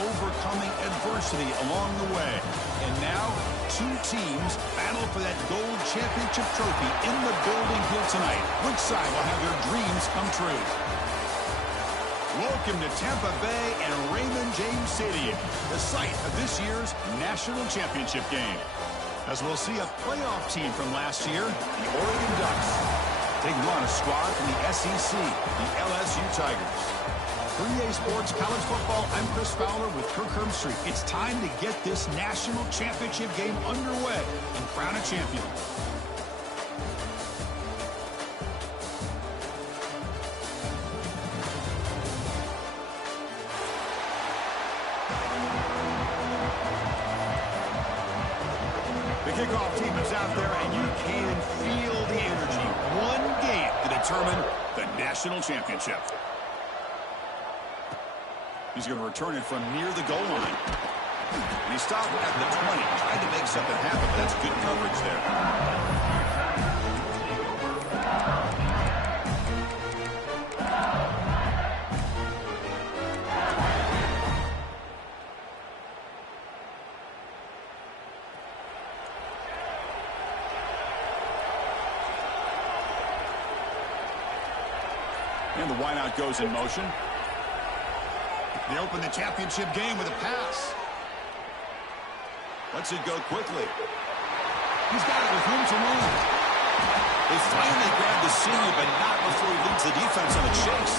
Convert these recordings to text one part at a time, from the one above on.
overcoming adversity along the way. And now, two teams battle for that gold championship trophy in the building here tonight. Which side will have their dreams come true? Welcome to Tampa Bay and Raymond James Stadium, the site of this year's national championship game. As we'll see a playoff team from last year, the Oregon Ducks, taking on a squad from the SEC, the LSU Tigers. For EA Sports College Football, I'm Chris Fowler with Kirk Herbstreit. It's time to get this national championship game underway and crown a champion. The kickoff team is out there, and you can feel the energy. One game to determine the national championship. He's going to return it from near the goal line. And he stopped at the 20, trying to make something happen, but that's good coverage there. And the wideout goes in motion. They open the championship game with a pass. Lets it go quickly. He's got it with room to run. They finally grab the senior, but not before he leads the defense on a chase.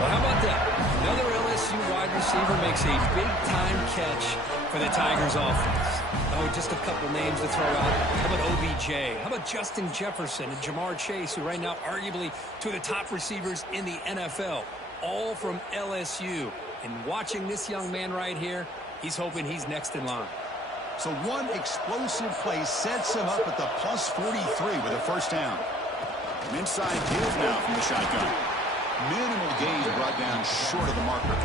Well, how about that? Another LSU wide receiver makes a big-time catch for the Tigers offense. Oh, just a couple names to throw out. How about OBJ? How about Justin Jefferson and Jamar Chase, who right now arguably two of the top receivers in the NFL, all from LSU. And watching this young man right here, he's hoping he's next in line. So one explosive play sets him up at the plus 43 with a first down. An inside give now from the shotgun. Minimal gain brought down short of the marker.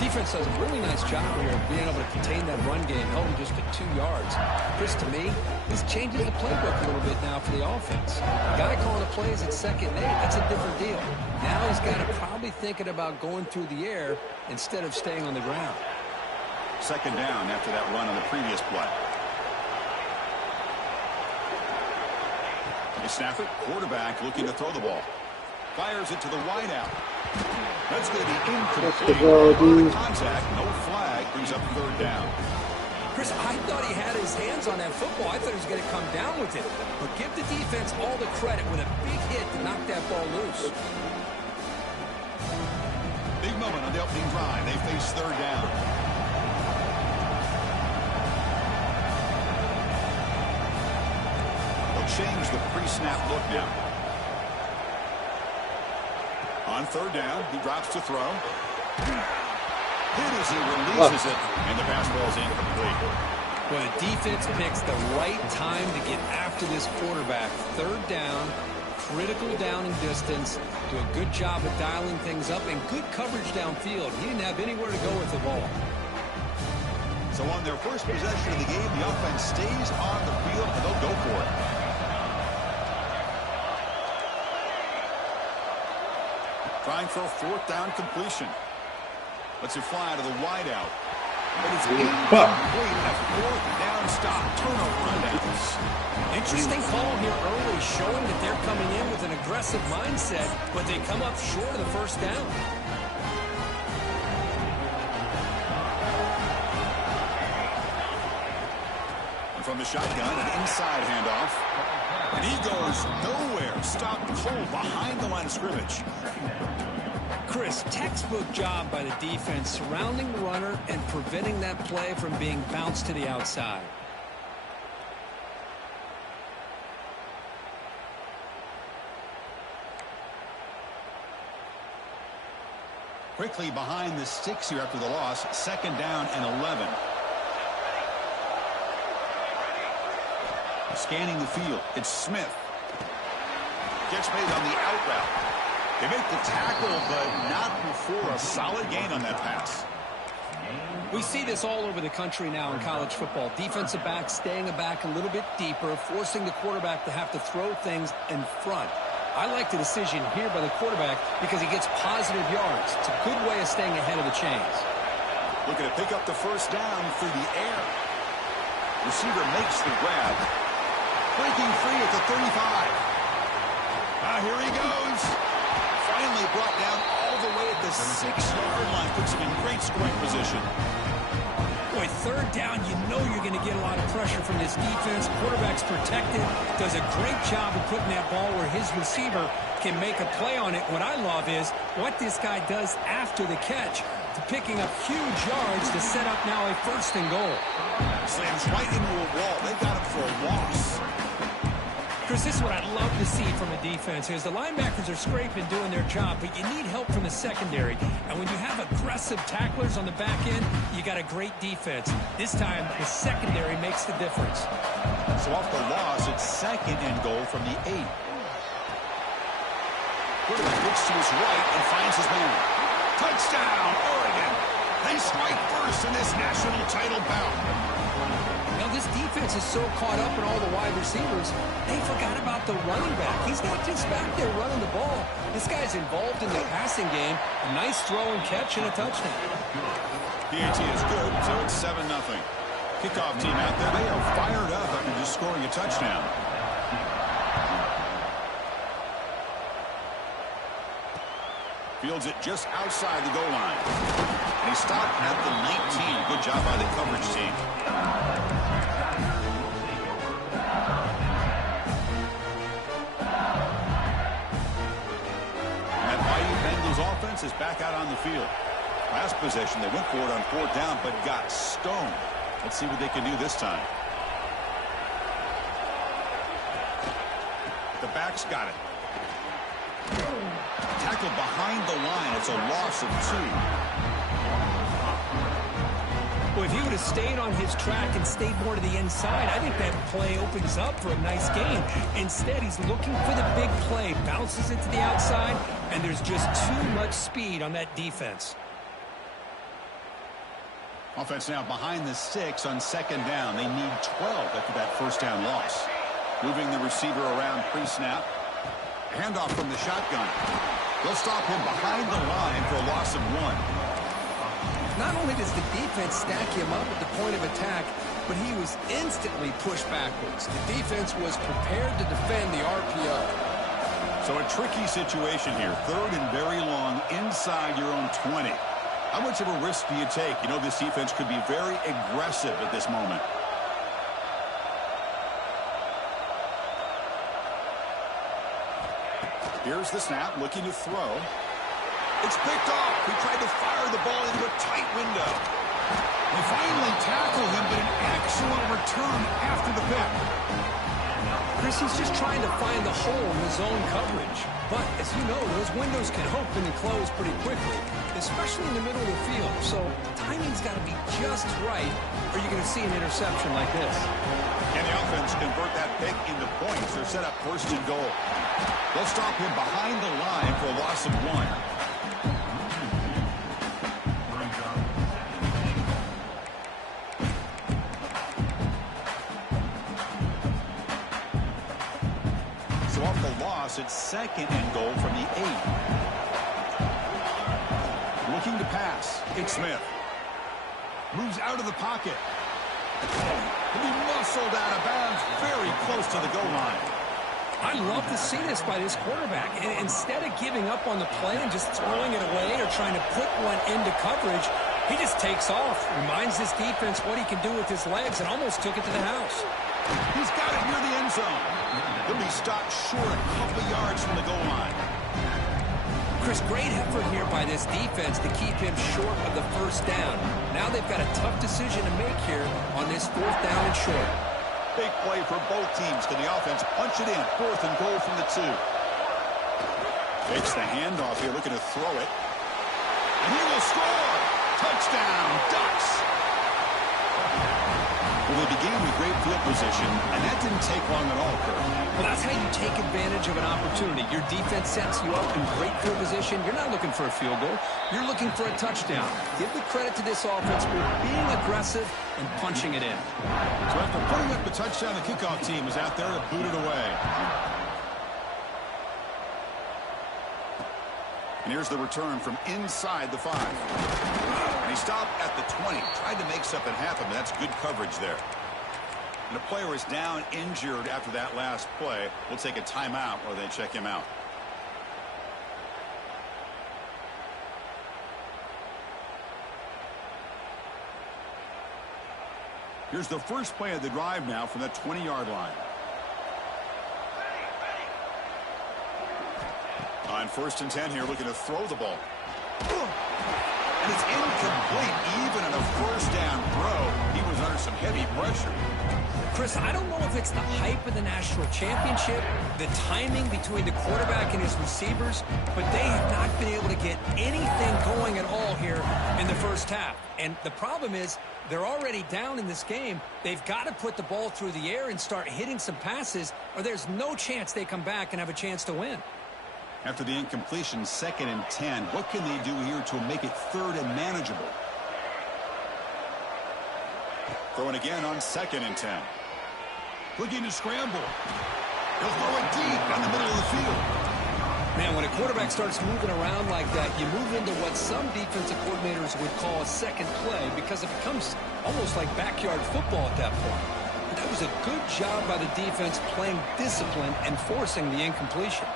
Defense does a really nice job here of being able to contain that run game, held him just to 2 yards. Chris, to me, this changes the playbook a little bit now for the offense. The guy calling the plays at 2nd and 8, that's a different deal. Now he's got to probably thinking about going through the air instead of staying on the ground. 2nd down after that run on the previous play. They snap it. Quarterback looking to throw the ball. Fires it to the wideout. That's going to be incomplete. Contact, no flag, brings up 3rd down. Chris, I thought he had his hands on that football. I thought he was going to come down with it. But give the defense all the credit with a big hit to knock that ball loose. Big moment on the opening drive. They face 3rd down. They'll change the pre-snap look now. On 3rd down, he drops to throw. Hit as he releases it, and the pass ball's incomplete. Well, the defense picks the right time to get after this quarterback. 3rd down, critical down and distance. Do a good job of dialing things up and good coverage downfield. He didn't have anywhere to go with the ball. So on their first possession of the game, the offense stays on the field, and they'll go for it. Trying for a 4th down completion. Lets it fly to the wideout. But it's incomplete. A 4th down stop. Turnover on downs. Interesting call here early, showing that they're coming in with an aggressive mindset, but they come up short of the 1st down. And from the shotgun, an inside handoff. And he goes nowhere. Stopped cold behind the line of scrimmage. Chris, textbook job by the defense surrounding the runner and preventing that play from being bounced to the outside. Quickly behind the sticks here after the loss. 2nd down and 11. Scanning the field. It's Smith. Gets made on the out route. They make the tackle, but not before a solid gain on that pass. We see this all over the country now in college football. Defensive backs staying back a little bit deeper, forcing the quarterback to have to throw things in front. I like the decision here by the quarterback because he gets positive yards. It's a good way of staying ahead of the chains. Looking to pick up the first down through the air. Receiver makes the grab. Breaking free at the 35. Here he goes. Finally brought down all the way at the 6-yard line. Puts him in great scoring position. Boy, third down, you know you're going to get a lot of pressure from this defense. Quarterback's protected. Does a great job of putting that ball where his receiver can make a play on it. What I love is what this guy does after the catch, to picking up huge yards to set up now a 1st and goal. Slams right into a wall. They got him for a loss. Chris, this is what I love to see from a defense is the linebackers are scraping, doing their job, but you need help from the secondary. And when you have aggressive tacklers on the back end, you got a great defense. This time, the secondary makes the difference. So off the loss, it's 2nd and goal from the 8. Quarterback looks to his right and finds his man. Touchdown, Oregon. They strike first in this national title bout. Now, this defense is so caught up in all the wide receivers, they forgot about the running back. He's not just back there running the ball. This guy's involved in the passing game. A nice throw and catch and a touchdown. PAT is good, so it's 7-0. Kickoff team out there. They are fired up after just scoring a touchdown. Fields it just outside the goal line. And he stopped at the 19. Good job by the coverage team. That mighty Bengals offense is back out on the field. Last possession, they went for it on 4th down, but got stoned. Let's see what they can do this time. The back's got it. Tackled behind the line. It's a loss of 2. Well, if he would have stayed on his track and stayed more to the inside, I think that play opens up for a nice game. Instead, he's looking for the big play, bounces it to the outside, and there's just too much speed on that defense. Offense now behind the 6 on 2nd down. They need 12 after that 1st down loss. Moving the receiver around pre-snap. Handoff from the shotgun. They'll stop him behind the line for a loss of 1. Not only does the defense stack him up at the point of attack, but he was instantly pushed backwards. The defense was prepared to defend the RPO. So a tricky situation here. 3rd and very long inside your own 20. How much of a risk do you take? You know, this defense could be very aggressive at this moment. Here's the snap, looking to throw. It's picked off. He tried to fire the ball into a tight window. They finally tackle him, but an excellent return after the pick. Chris, he's just trying to find the hole in the zone coverage. But, as you know, those windows can open and close pretty quickly, especially in the middle of the field. So, timing's got to be just right, or you're going to see an interception like this. And the offense convert that pick into points. They're set up 1st and goal. They'll stop him behind the line for a loss of 1. So off the loss, it's 2nd and goal from the 8. Looking to pass. It's Smith. Moves out of the pocket. He'll be muscled out of bounds very close to the goal line. I love to see this by this quarterback. And instead of giving up on the play and just throwing it away or trying to put one into coverage, he just takes off, reminds this defense what he can do with his legs, and almost took it to the house. He's got it near the end zone. He'll be stopped short a couple yards from the goal line. Chris, great effort here by this defense to keep him short of the 1st down. Now they've got a tough decision to make here on this 4th down and short. Big play for both teams. Can the offense punch it in? 4th and goal from the 2. Takes the handoff here, looking to throw it. And he will score! Touchdown, Ducks! Well, they began with great field position, and that didn't take long at all, Kurt. Well, that's how you take advantage of an opportunity. Your defense sets you up in great field position. You're not looking for a field goal. You're looking for a touchdown. Give the credit to this offense for being aggressive and punching it in. So after putting up the touchdown, the kickoff team is out there to boot it away. And here's the return from inside the 5. And he stopped at the tried to make something happen, but that's good coverage there. And the player is down injured after that last play. We'll take a timeout or they check him out. Here's the first play of the drive now from that 20-yard line. On 1st and 10 here, looking to throw the ball. And it's incomplete. Even on a first down throw, he was under some heavy pressure. Chris, I don't know if it's the hype of the national championship, the timing between the quarterback and his receivers, but they have not been able to get anything going at all here in the first half. And the problem is they're already down in this game. They've got to put the ball through the air and start hitting some passes, or there's no chance they come back and have a chance to win. After the incompletion, 2nd and 10, what can they do here to make it 3rd and manageable? Throwing again on 2nd and 10. Looking to scramble. He'll throw it deep down the middle of the field. Man, when a quarterback starts moving around like that, you move into what some defensive coordinators would call a second play because it becomes almost like backyard football at that point. But that was a good job by the defense playing discipline and forcing the incompletion.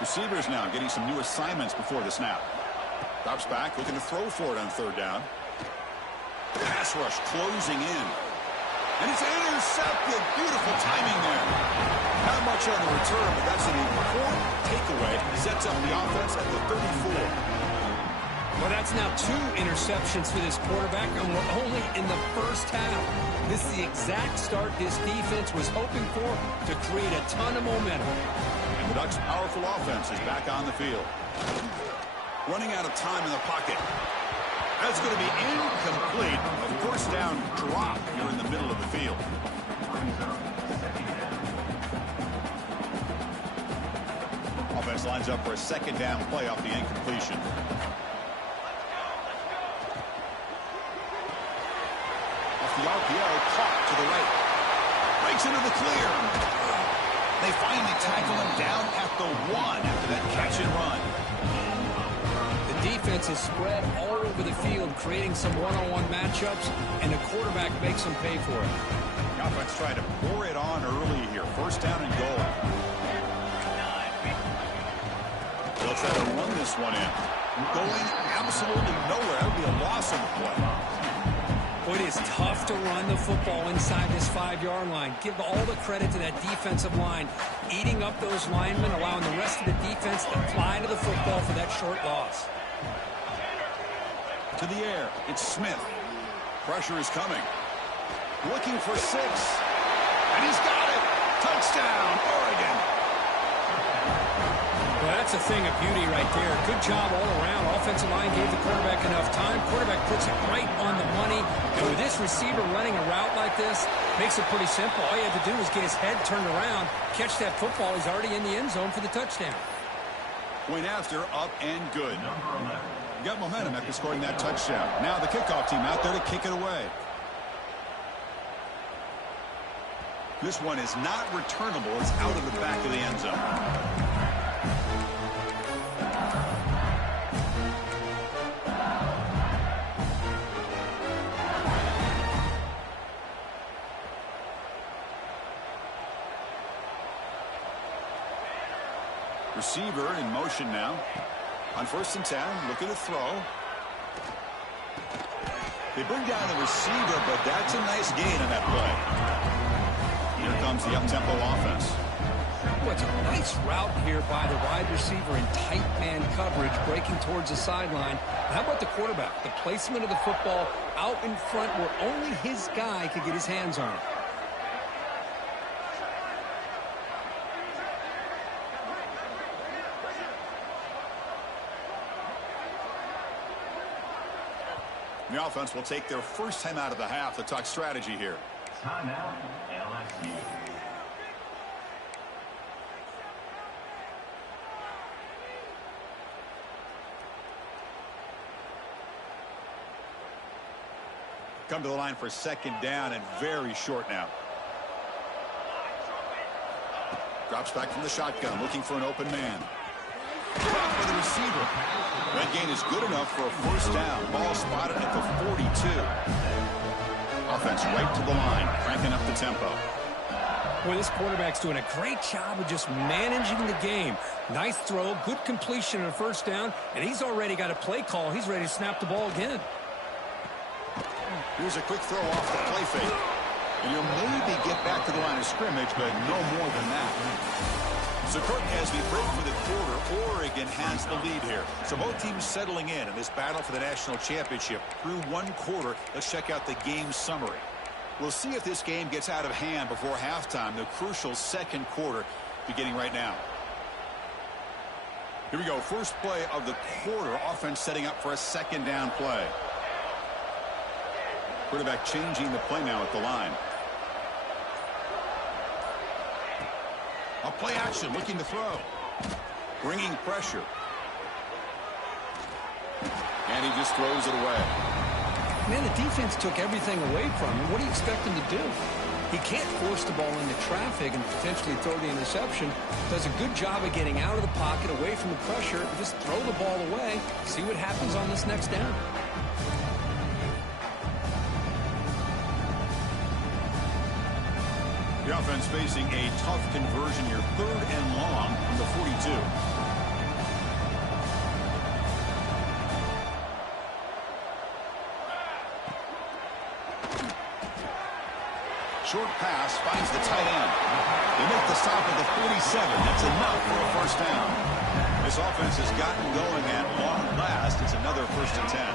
Receivers now getting some new assignments before the snap. Drops back, looking to throw for it on 3rd down. Pass rush closing in. And it's intercepted. Beautiful timing there. Not much on the return, but that's an important takeaway. Sets up the offense at the 34. Well, that's now 2 interceptions for this quarterback, and we're only in the first half. This is the exact start this defense was hoping for to create a ton of momentum. And the Ducks' powerful offense is back on the field. Running out of time in the pocket. That's going to be incomplete. A first down drop here in the middle of the field. Offense lines up for a 2nd down play off the incompletion. Off the RPO, caught to the right. Breaks into the clear. They finally tackle him down at the 1 after that catch and run. Defense is spread all over the field, creating some one-on-one matchups, and the quarterback makes them pay for it. The offense tried to pour it on early here. 1st down and goal. They'll try to run this one in. Going absolutely nowhere. That would be a loss on the play. Well, it is tough to run the football inside this 5-yard line. Give all the credit to that defensive line, eating up those linemen, allowing the rest of the defense to fly to the football for that short loss. To the air, it's Smith. Pressure is coming. Looking for 6. And he's got it. Touchdown, Oregon. Well, that's a thing of beauty right there. Good job all around. Offensive line gave the quarterback enough time. Quarterback puts it right on the money. And with this receiver running a route like this, makes it pretty simple. All you have to do is get his head turned around, catch that football. He's already in the end zone for the touchdown. Point after, up and good. Got momentum after scoring that touchdown. Now the kickoff team out there to kick it away. This one is not returnable. It's out of the back of the end zone. Receiver in motion now. On 1st and 10, looking to throw. They bring down the receiver, but that's a nice gain on that play. Here comes the up-tempo offense. Well, it's a nice route here by the wide receiver in tight man coverage, breaking towards the sideline. How about the quarterback? The placement of the football out in front where only his guy could get his hands on it. The offense will take their first time out of the half to talk strategy here. Timeout, LSU. Come to the line for 2nd down and very short now. Drops back from the shotgun, looking for an open man. Caught by the receiver. That gain is good enough for a first down. Ball spotted at the 42. Offense right to the line, cranking up the tempo. Boy, this quarterback's doing a great job of just managing the game. Nice throw, good completion on a first down, and he's already got a play call. He's ready to snap the ball again. Here's a quick throw off the play fake. And you'll maybe get back to the line of scrimmage, but no more than that. So, Kurt, as we break for the quarter, Oregon has the lead here. So both teams settling in this battle for the national championship through one quarter. Let's check out the game summary. We'll see if this game gets out of hand before halftime, the crucial second quarter beginning right now. Here we go. First play of the quarter. Offense setting up for a second down play. Quarterback changing the play now at the line. A play action, looking to throw. Bringing pressure. And he just throws it away. Man, the defense took everything away from him. What do you expect him to do? He can't force the ball into traffic and potentially throw the interception. Does a good job of getting out of the pocket, away from the pressure, and just throw the ball away. See what happens on this next down. The offense facing a tough conversion here. 3rd and long from the 42. Short pass finds the tight end. They make the stop at the 47. That's enough for a first down. This offense has gotten going at long last. It's another 1st and 10.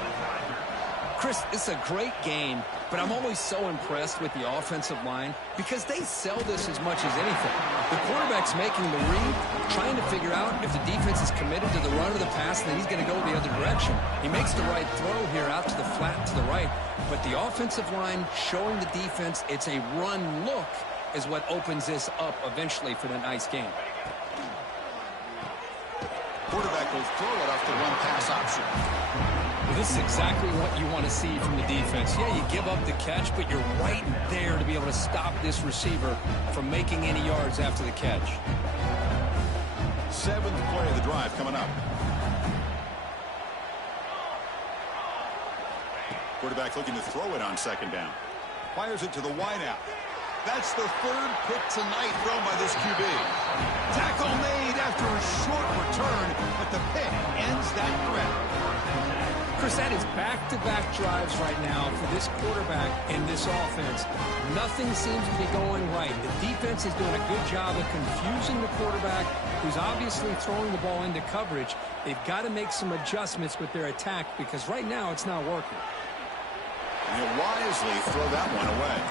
Chris, it's a great game, but I'm always so impressed with the offensive line because they sell this as much as anything. The quarterback's making the read, trying to figure out if the defense is committed to the run or the pass, and then he's going to go the other direction. He makes the right throw here out to the flat to the right, but the offensive line showing the defense it's a run look is what opens this up eventually for the nice game. Quarterback will throw it off the run pass option. Well, this is exactly what you want to see from the defense. Yeah, you give up the catch, but you're right there to be able to stop this receiver from making any yards after the catch. 7th play of the drive coming up. Quarterback looking to throw it on 2nd down. Fires it to the wideout. That's the 3rd pick tonight thrown by this QB. Tackle made after a short return, but the pick ends that threat. Chris, that is back-to-back drives right now for this quarterback and this offense. Nothing seems to be going right. The defense is doing a good job of confusing the quarterback, who's obviously throwing the ball into coverage. They've got to make some adjustments with their attack because right now it's not working. And he'll wisely throw that one away.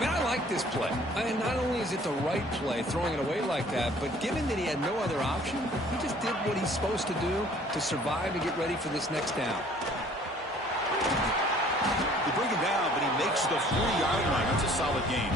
Man, I like this play. And not only is it the right play, throwing it away like that, but given that he had no other option, he just did what he's supposed to do to survive and get ready for this next down. They bring him down, but he makes the 3-yard line. That's a solid gain.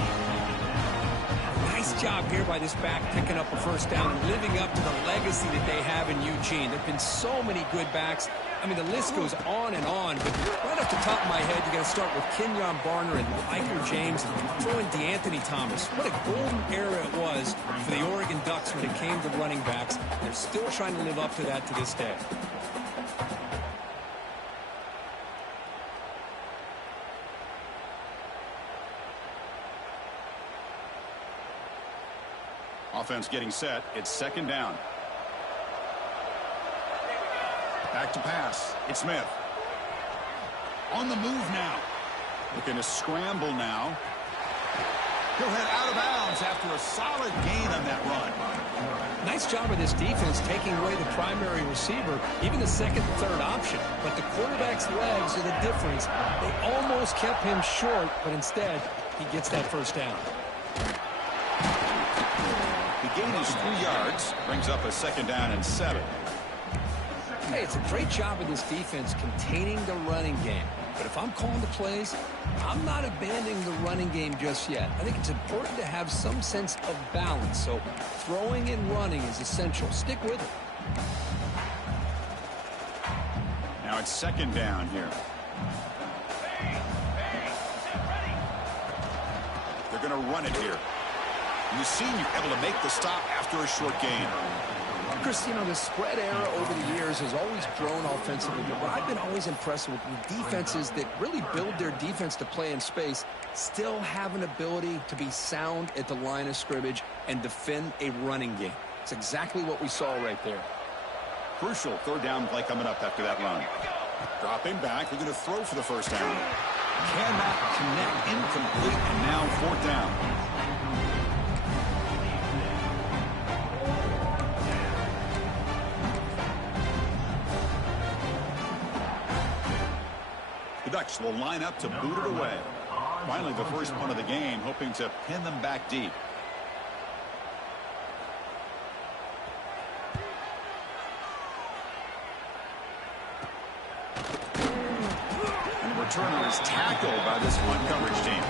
Nice job here by this back picking up a first down and living up to the legacy that they have in Eugene. There have been so many good backs. I mean, the list goes on and on, but right off the top of my head, you got to start with Kenyon Barner and Michael James, throwing DeAnthony Thomas. What a golden era it was for the Oregon Ducks when it came to running backs. They're still trying to live up to that to this day. Offense getting set. It's 2nd down. Back to pass. It's Smith. On the move now. Looking to scramble now. He'll head out of bounds after a solid gain on that run. Nice job of this defense taking away the primary receiver, even the 2nd and 3rd option. But the quarterback's legs are the difference. They almost kept him short, but instead, he gets that first down. The gain is 3 yards. Brings up a 2nd down and 7. Hey, it's a great job of this defense containing the running game. But if I'm calling the plays, I'm not abandoning the running game just yet. I think it's important to have some sense of balance. So throwing and running is essential. Stick with it. Now it's 2nd down here. They're going to run it here. You've seen you're able to make the stop after a short gain. Chris, you know, the spread era over the years has always grown offensively, but what I've been always impressed with defenses that really build their defense to play in space still have an ability to be sound at the line of scrimmage and defend a running game. It's exactly what we saw right there. Crucial third down play coming up after that run. Dropping back, they're going to throw for the first down. Cannot connect, incomplete, and now fourth down. The Ducks will line up to boot it away. Finally, the first punt of the game, hoping to pin them back deep. And the returner is tackled by this one coverage team.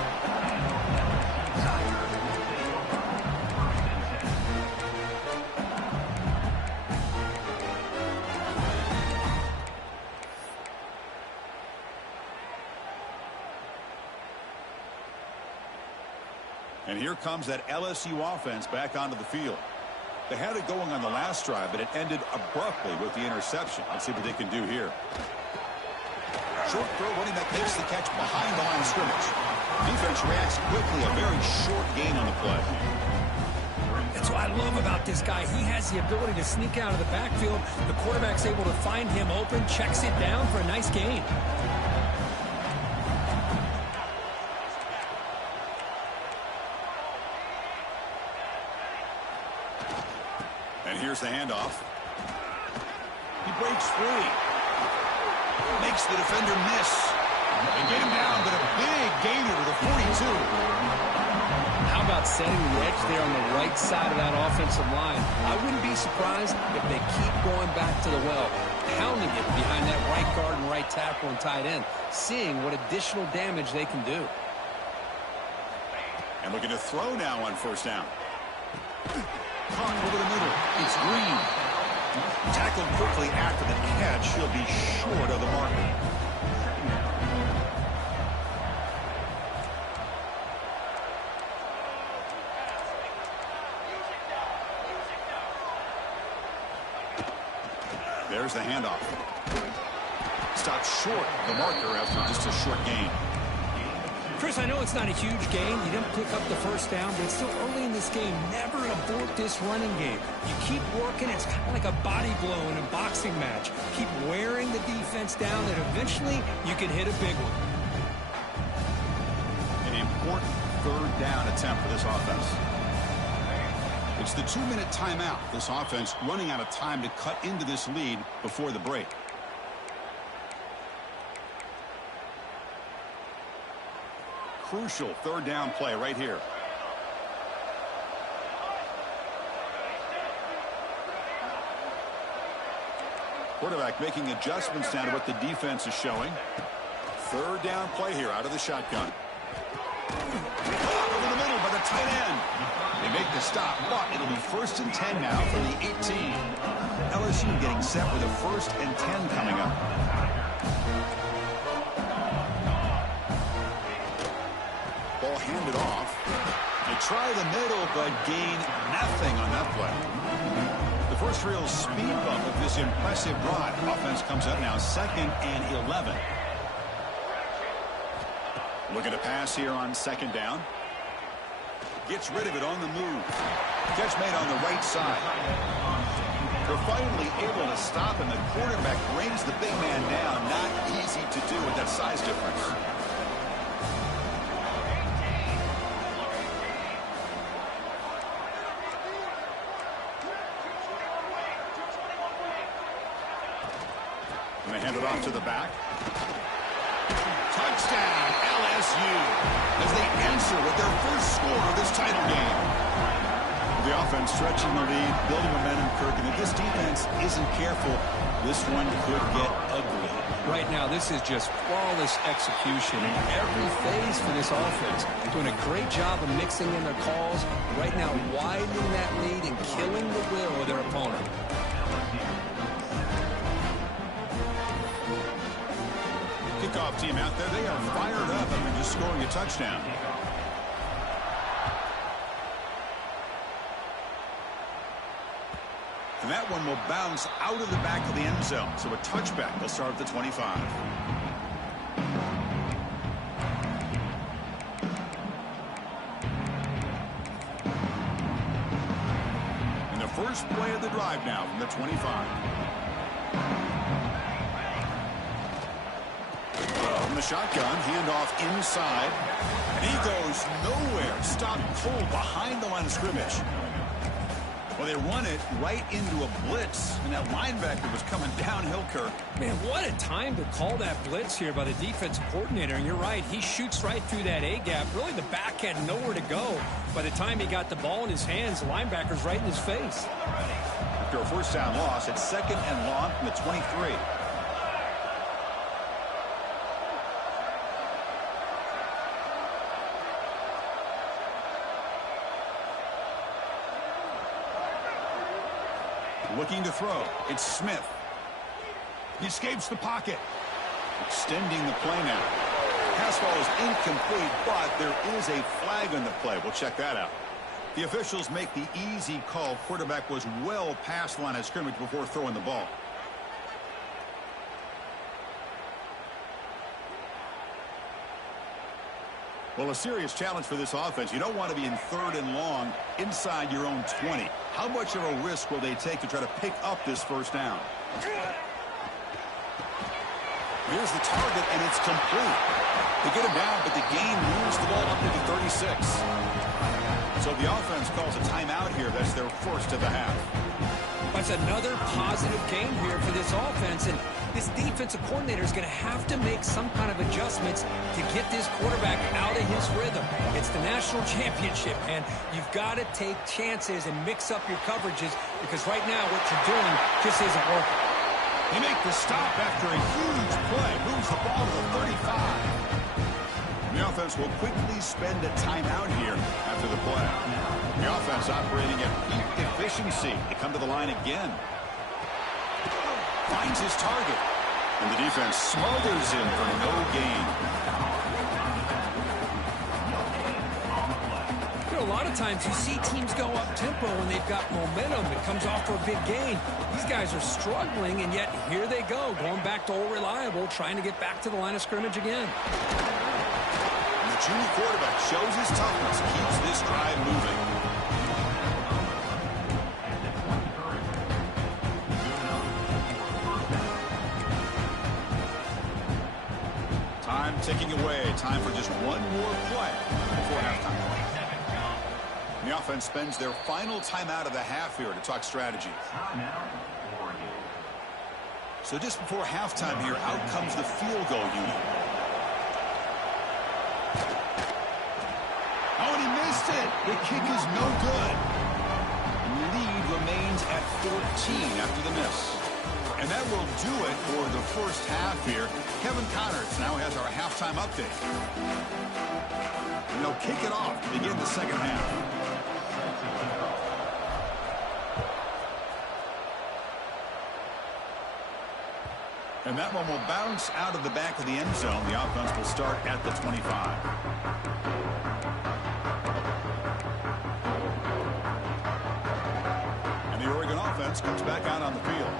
And here comes that LSU offense back onto the field. They had it going on the last drive, but it ended abruptly with the interception. Let's see what they can do here. Short throw, running back makes the catch behind the line of scrimmage. Defense reacts quickly, a very short gain on the play. That's what I love about this guy. He has the ability to sneak out of the backfield. The quarterback's able to find him open, checks it down for a nice gain. And here's the handoff. He breaks free. Makes the defender miss. They get him down, but a big gainer to the 42. How about setting the edge there on the right side of that offensive line? I wouldn't be surprised if they keep going back to the well, pounding it behind that right guard and right tackle and tight end, seeing what additional damage they can do. And looking to throw now on first down. Caught over the middle. It's Green. Tackled quickly after the catch. He'll be short of the marker. There's the handoff. Stopped short of the marker after just a short gain. Chris, I know it's not a huge gain. You didn't pick up the first down, but it's still early in this game. Never abort this running game. You keep working. It's kind of like a body blow in a boxing match. Keep wearing the defense down, and eventually you can hit a big one. An important third down attempt for this offense. It's the 2-minute timeout. This offense running out of time to cut into this lead before the break. Crucial third down play right here. Quarterback making adjustments now to what the defense is showing. Third down play here out of the shotgun. Over the middle by the tight end. They make the stop, but it'll be 1st and 10 now from the 18. LSU getting set with a 1st and 10 coming up. Ball handed off. They try the middle, but gain nothing on that play. The first real speed bump of this impressive drive. Offense comes up now 2nd and 11. Looking to pass here on 2nd down. Gets rid of it on the move. Catch made on the right side. They're finally able to stop him. The quarterback brings the big man down. Not easy to do with that size difference. And they hand it off to the back. Touchdown, LSU, as they answer with their first score of this title game. The offense stretching the lead, building momentum, Kirk, and if this defense isn't careful, this one could get ugly. Right now, this is just flawless execution in every phase for this offense. Doing a great job of mixing in their calls. Right now, widening that lead and killing the will of their opponent. Kickoff team out there, they are fired up after just scoring a touchdown. And that one will bounce out of the back of the end zone. So a touchback. They'll start at the 25. And the first play of the drive now from the 25. From the shotgun, handoff inside. And he goes nowhere. Stopped cold behind the line of scrimmage. Well, they run it right into a blitz, and that linebacker was coming downhill, Kirk. Man, what a time to call that blitz here by the defensive coordinator. And you're right, he shoots right through that A-gap. Really, the back had nowhere to go. By the time he got the ball in his hands, the linebacker's right in his face. After a first down loss, it's 2nd and long from the 23. Looking to throw. It's Smith. He escapes the pocket. Extending the play now. Pass ball is incomplete, but there is a flag on the play. We'll check that out. The officials make the easy call. Quarterback was well past the line of scrimmage before throwing the ball. Well, a serious challenge for this offense. You don't want to be in 3rd and long inside your own 20. How much of a risk will they take to try to pick up this first down? Here's the target, and it's complete. They get him down, but the gain moves the ball up to the 36. So the offense calls a timeout here. That's their first of the half. That's another positive game here for this offense, and this defensive coordinator is going to have to make some kind of adjustments to get this quarterback out of his rhythm. It's the national championship, and you've got to take chances and mix up your coverages because right now what you're doing just isn't working. They make the stop after a huge play. Moves the ball to the 35. The offense will quickly spend a timeout here after the play. The offense operating at peak efficiency. They come to the line again. Finds his target. And the defense smothers him for no gain. You know, a lot of times you see teams go up-tempo when they've got momentum. It comes off for a big gain. These guys are struggling, and yet here they go, going back to old reliable, trying to get back to the line of scrimmage again. And the junior quarterback shows his toughness, keeps this drive moving. Time ticking away. Time for just one more play before halftime. The offense spends their final timeout of the half here to talk strategy. So just before halftime here, out comes the field goal unit. Oh, and he missed it. The kick is no good. Lead remains at 14 after the miss. And that will do it for the first half here. Kevin Connors now has our halftime update. And they'll kick it off to begin the second half. And that one will bounce out of the back of the end zone. The offense will start at the 25. And the Oregon offense comes back out on the field.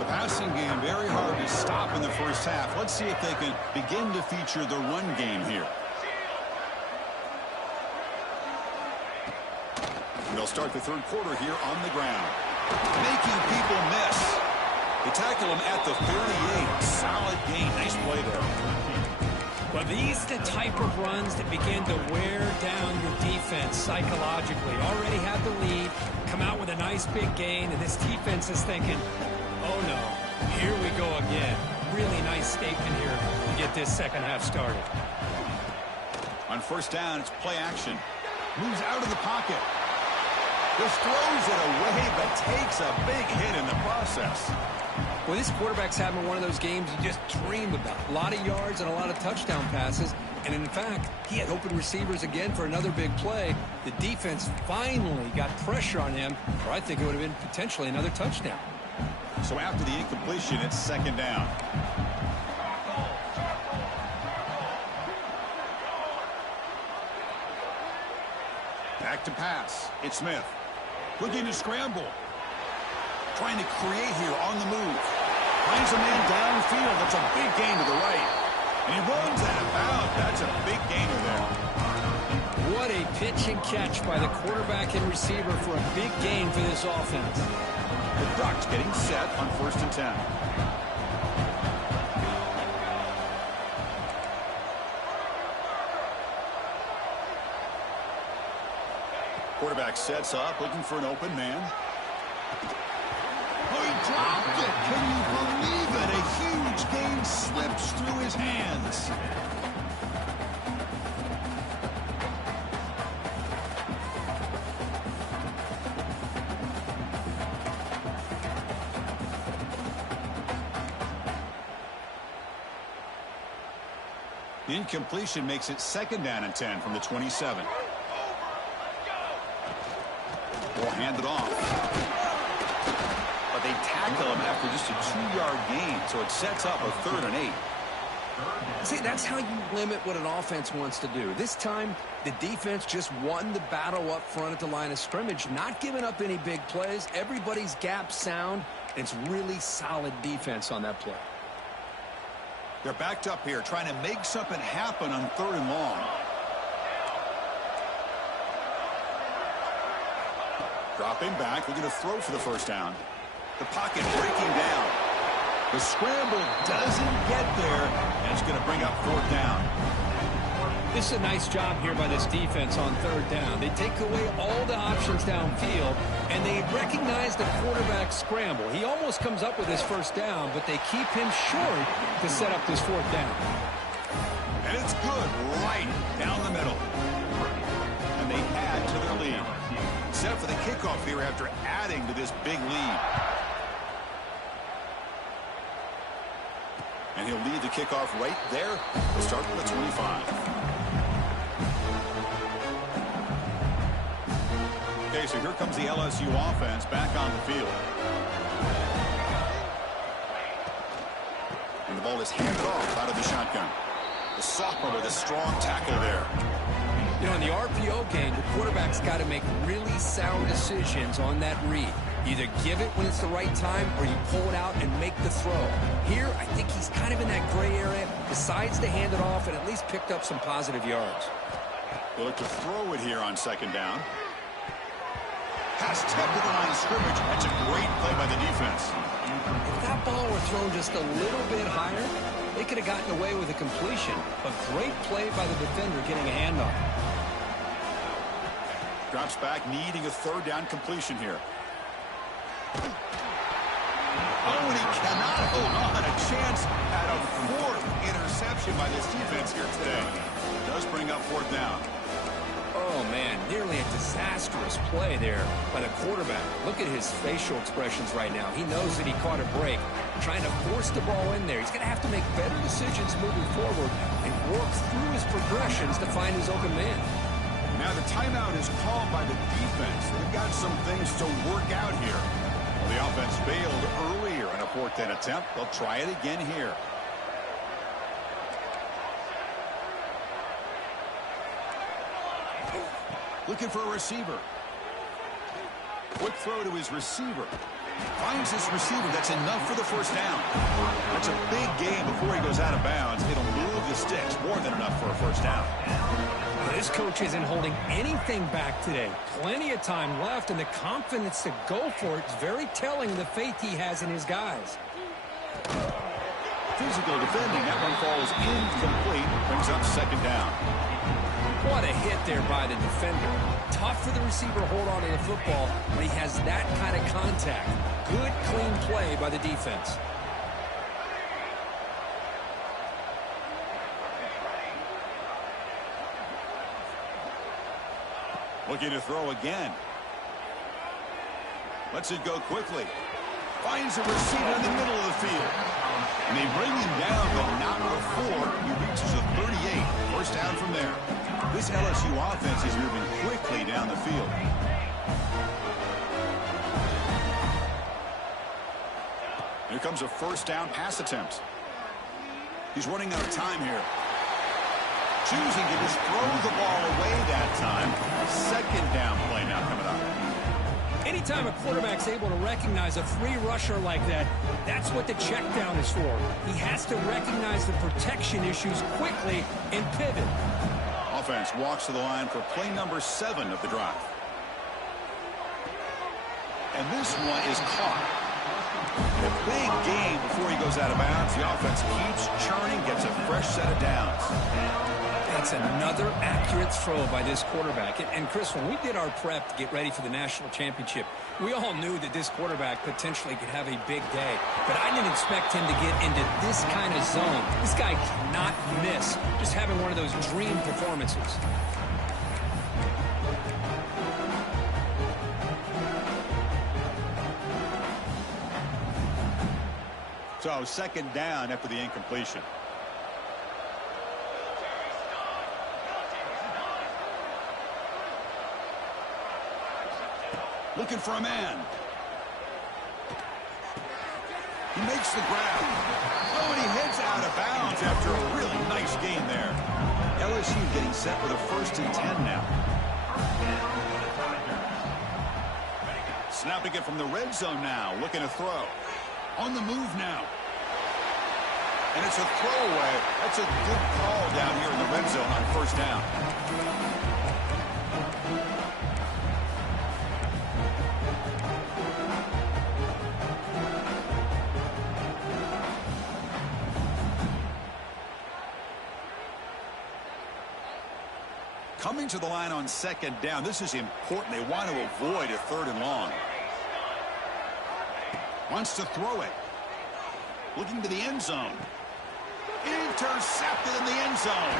The passing game very hard to stop in the first half. Let's see if they can begin to feature the run game here. And they'll start the third quarter here on the ground. Making people miss. They tackle him at the 38. Solid gain. Nice play there. Well, these are the type of runs that begin to wear down your defense psychologically. Already have the lead, come out with a nice big gain, and this defense is thinking, oh no, here we go again. Really nice statement here to get this second half started. On first down, it's play action. Moves out of the pocket. Just throws it away, but takes a big hit in the process. Well, this quarterback's having one of those games you just dream about. A lot of yards and a lot of touchdown passes. And in fact, he had open receivers again for another big play. The defense finally got pressure on him, or I think it would have been potentially another touchdown. So after the incompletion, it's second down. Back to pass. It's Smith. Looking to scramble. trying to create here on the move. Finds a man downfield. That's a big gain to the right. And he runs out of bounds. That's a big gainer there. What a pitch and catch by the quarterback and receiver for a big gain for this offense. The Ducks getting set on 1st and 10. Quarterback sets up, looking for an open man. Oh, he dropped it. Can you believe it? A huge gain slips through his hands. Incompletion makes it 2nd down and 10 from the 27. Will hand it off. But they tackle him after just a 2-yard gain, so it sets up a 3rd and 8. See, that's how you limit what an offense wants to do. This time, the defense just won the battle up front at the line of scrimmage, not giving up any big plays. Everybody's gap sound. It's really solid defense on that play. They're backed up here, trying to make something happen on 3rd and long. Dropping back, looking to throw for the 1st down. The pocket breaking down. The scramble doesn't get there, and it's going to bring up 4th down. This is a nice job here by this defense on 3rd down. They take away all the options downfield, and they recognize the quarterback scramble. He almost comes up with his 1st down, but they keep him short to set up this 4th down. And it's good right down the middle. And they add to their lead. Set for the kickoff here after adding to this big lead. And he'll lead the kickoff right there. We'll start with the 25. Okay, so here comes the LSU offense back on the field. And the ball is handed off out of the shotgun. The sophomore with a strong tackle there. You know, in the RPO game, the quarterback's got to make really sound decisions on that read. Either give it when it's the right time or you pull it out and make the throw. Here, I think he's kind of in that gray area, decides to hand it off and at least picked up some positive yards. They'll look to throw it here on 2nd down. Pass tipped to the line of scrimmage. That's a great play by the defense. If that ball were thrown just a little bit higher, they could have gotten away with a completion. But great play by the defender getting a handoff. Drops back, needing a 3rd down completion here. Oh, and he cannot hold on. A chance at a 4th interception by this defense here today. Does bring up 4th down. Oh, man, nearly a disastrous play there by the quarterback. Look at his facial expressions right now. He knows that he caught a break, trying to force the ball in there. He's going to have to make better decisions moving forward and work through his progressions to find his open man. Now the timeout is called by the defense. They've got some things to work out here. Well, the offense failed earlier in a 4th down attempt. They'll try it again here. Looking for a receiver. Quick throw to his receiver. Finds his receiver. That's enough for the 1st down. That's a big gain before he goes out of bounds. It'll move the sticks. More than enough for a 1st down. This coach isn't holding anything back today. Plenty of time left, and the confidence to go for it is very telling of the faith he has in his guys. Physical defending. That one falls incomplete. Brings up 2nd down. What a hit there by the defender. Tough for the receiver to hold on to the football when he has that kind of contact. Good, clean play by the defense. Looking to throw again. Lets it go quickly. Finds a receiver in the middle of the field. And they bring him down, but not before he reaches a 38. 1st down from there. This LSU offense is moving quickly down the field. Here comes a 1st down pass attempt. He's running out of time here. Choosing to just throw the ball away that time. 2nd down play now coming up. Any anytime a quarterback's able to recognize a free rusher like that, that's what the check down is for. He has to recognize the protection issues quickly and pivot. Offense walks to the line for play number 7 of the drive. And this one is caught. A big gain before he goes out of bounds. The offense keeps churning, gets a fresh set of downs. That's another accurate throw by this quarterback. And Chris, when we did our prep to get ready for the national championship, we all knew that this quarterback potentially could have a big day. But I didn't expect him to get into this kind of zone. This guy cannot miss. Just having one of those dream performances. So second down after the incompletion. Looking for a man. He makes the grab. Oh, and he heads out of bounds after a really nice gain there. LSU getting set with a 1st and 10 now. Snapping it from the red zone now. Looking to throw. On the move now. And it's a throwaway. That's a good call down here in the red zone on 1st down. Coming to the line on 2nd down. This is important. They want to avoid a 3rd and long. Wants to throw it. Looking to the end zone. Intercepted in the end zone.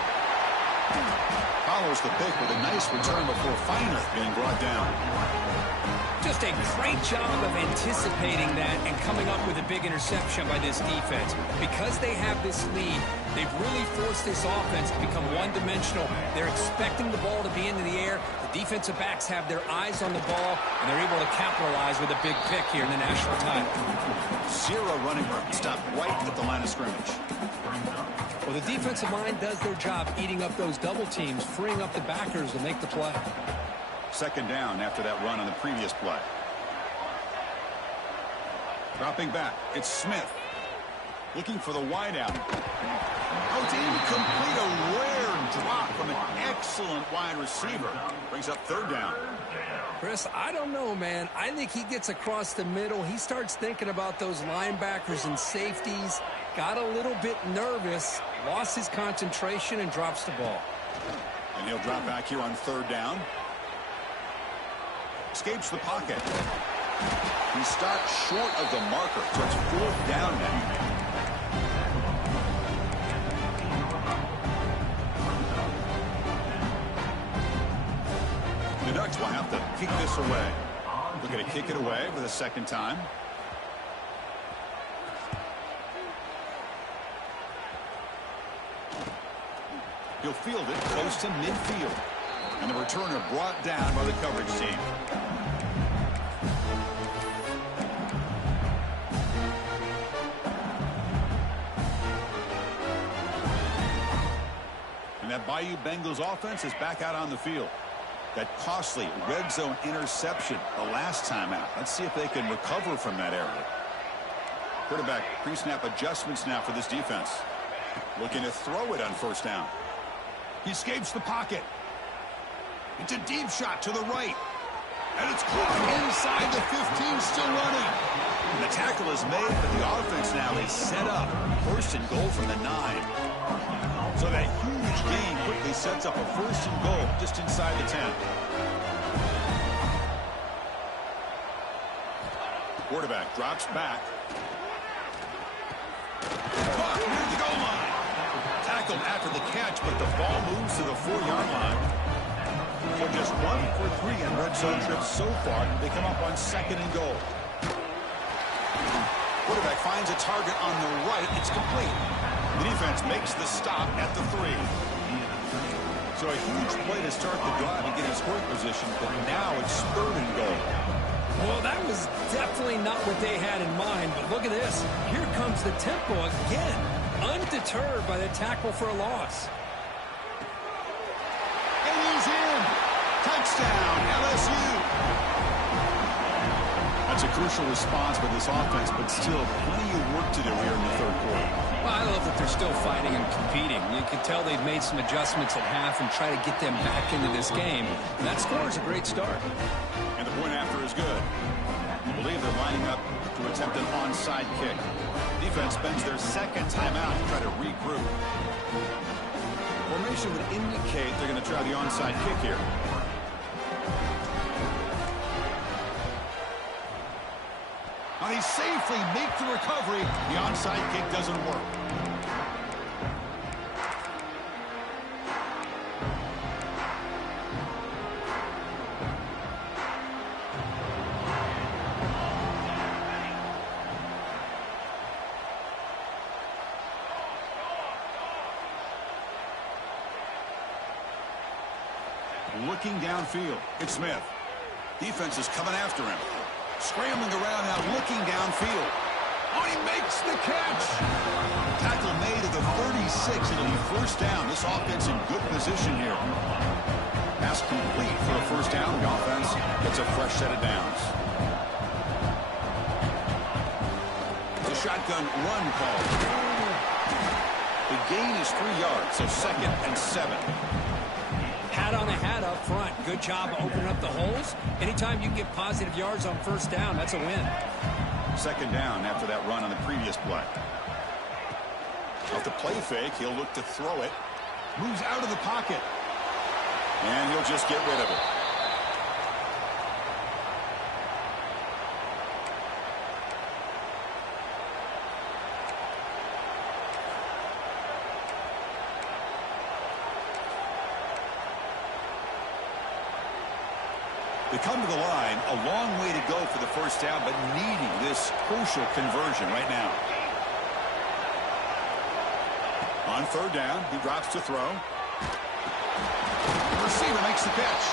Follows the pick with a nice return before finally being brought down. Just a great job of anticipating that and coming up with a big interception by this defense. Because they have this lead, they've really forced this offense to become one-dimensional. They're expecting the ball to be into the air. The defensive backs have their eyes on the ball, and they're able to capitalize with a big pick here in the national title. 0 running room. Stopped right at the line of scrimmage. Well, the defensive line does their job eating up those double teams, freeing up the backers to make the play. 2nd down after that run on the previous play. Dropping back. It's Smith. Looking for the wideout. Oh, it's incomplete. A rare drop from an excellent wide receiver. Brings up 3rd down. Chris, I don't know, man. I think he gets across the middle. He starts thinking about those linebackers and safeties. Got a little bit nervous. Lost his concentration and drops the ball. And he'll drop back here on 3rd down. Escapes the pocket. He stopped short of the marker, so it's 4th down now. The Ducks will have to kick this away. We're going to kick it away for the 2nd time. He'll field it close to midfield. And the returner brought down by the coverage team. And that Bayou Bengals offense is back out on the field. That costly red zone interception the last time out. Let's see if they can recover from that error. Quarterback pre-snap adjustments now for this defense. Looking to throw it on 1st down. He escapes the pocket. It's a deep shot to the right. And it's caught inside the 15, still running. And the tackle is made, but the offense now is set up. 1st and goal from the 9. So that huge gain quickly sets up a 1st and goal just inside the 10. Quarterback drops back. Caught near the goal line. Tackled after the catch, but the ball moves to the 4-yard line. So just 1 for 3 in red zone trips so far. They come up on 2nd and goal. Quarterback finds a target on the right. It's complete. The defense makes the stop at the 3. So a huge play to start the drive and get in scoring position, but now it's 3rd and goal. Well, that was definitely not what they had in mind, but look at this. Here comes the tempo again, undeterred by the tackle for a loss. And he's in. Touchdown, LSU. It's a crucial response by this offense, but still plenty of work to do here in the third quarter. Well, I love that they're still fighting and competing. You can tell they've made some adjustments at half and try to get them back into this game. And that score is a great start. And the point after is good. I believe they're lining up to attempt an onside kick. Defense spends their second timeout to try to regroup. Formation would indicate they're going to try the onside kick here. Now they safely make the recovery. The onside kick doesn't work. Looking downfield, it's Smith. Defense is coming after him. Scrambling around now, looking downfield. Oh, he makes the catch. Tackle made at the 36. It'll be first down. This offense in good position here. Pass complete for a first down. The offense gets a fresh set of downs. The shotgun run call. The gain is 3 yards, so 2nd and 7. Hat on a hat up front. Good job opening up the holes. Anytime you can get positive yards on first down, that's a win. 2nd down after that run on the previous play. Off the play fake, he'll look to throw it. Moves out of the pocket. And he'll just get rid of it. They come to the line, a long way to go for the first down, but needing this crucial conversion right now. On 3rd down, he drops to throw. The receiver makes the catch.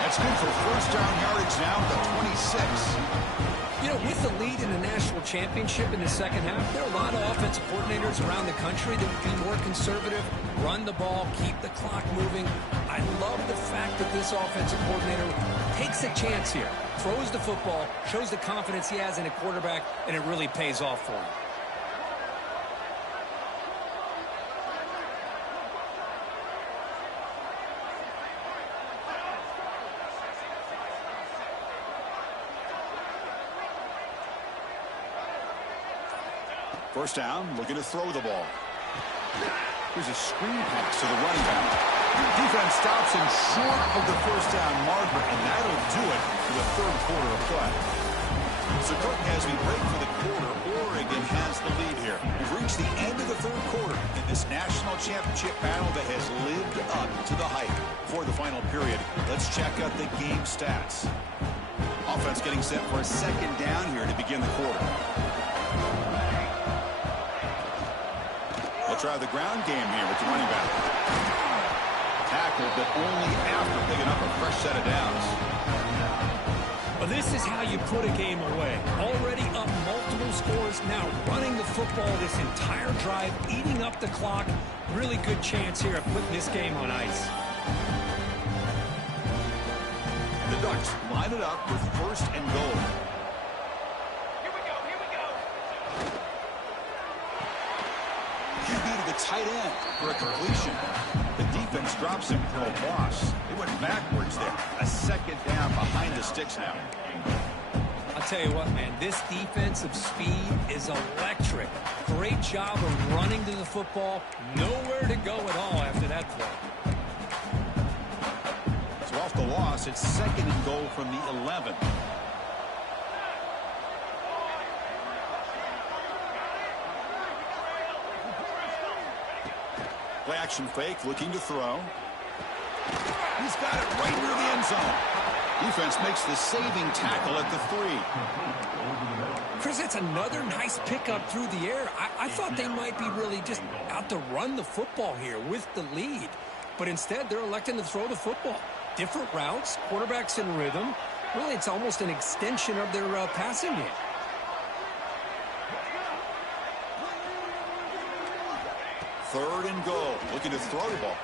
That's good for first down yardage now at the 26. You know, with the lead in the national championship in the second half, there are a lot of offensive coordinators around the country that would be more conservative, run the ball, keep the clock moving. I love the fact that this offensive coordinator takes a chance here, throws the football, shows the confidence he has in a quarterback, and it really pays off for him. First down, looking to throw the ball. Here's a screen pass to the running back. Defense stops him short of the first down marker, and that'll do it for the third quarter of play. So, Cook, as we break for the quarter, Oregon has the lead here. We've reached the end of the third quarter in this national championship battle that has lived up to the hype. For the final period, let's check out the game stats. Offense getting set for a 2nd down here to begin the quarter. They'll try the ground game here with the running back. Tackled, but only after picking up a fresh set of downs. Well, this is how you put a game away. Already up multiple scores, now running the football this entire drive, eating up the clock. Really good chance here of putting this game on ice. The Ducks line it up with 1st and goal. QB to the tight end for a completion. The defense drops him for a loss. They went backwards there. A 2nd down behind the sticks now. I'll tell you what, man, this defensive speed is electric. Great job of running to the football. Nowhere to go at all after that play. So off the loss, it's 2nd and goal from the 11. Play action fake, looking to throw. He's got it right near the end zone. Defense makes the saving tackle at the 3. Chris, that's another nice pickup through the air. I thought they might be really just out to run the football here with the lead. But instead, they're electing to throw the football. Different routes, quarterbacks in rhythm. Really, it's almost an extension of their passing game. Third and goal. Looking to throw the ball.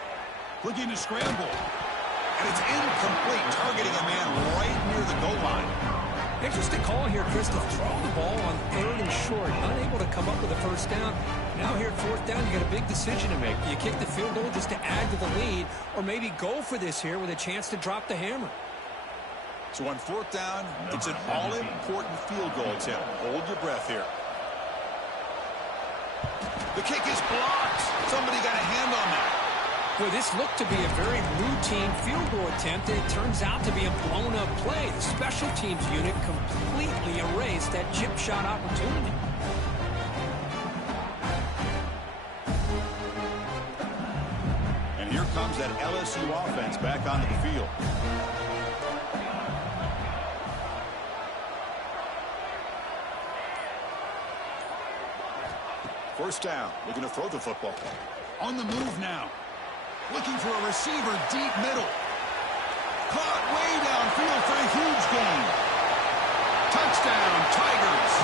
Looking to scramble. And it's incomplete, targeting a man right near the goal line. Interesting call here, Chris, to throw the ball on 3rd and short, unable to come up with a first down. Now here at 4th down, you got a big decision to make. Do you kick the field goal just to add to the lead, or maybe go for this here with a chance to drop the hammer? So on 4th down, it's an all-important field goal attempt. Hold your breath here. The kick is blocked. Somebody got a hand on that. Boy, this looked to be a very routine field goal attempt, and it turns out to be a blown-up play. The special teams unit completely erased that chip shot opportunity. And here comes that LSU offense back onto the field. First down, looking to throw the football. On the move now. Looking for a receiver deep middle. Caught way downfield for a huge gain. Touchdown, Tigers,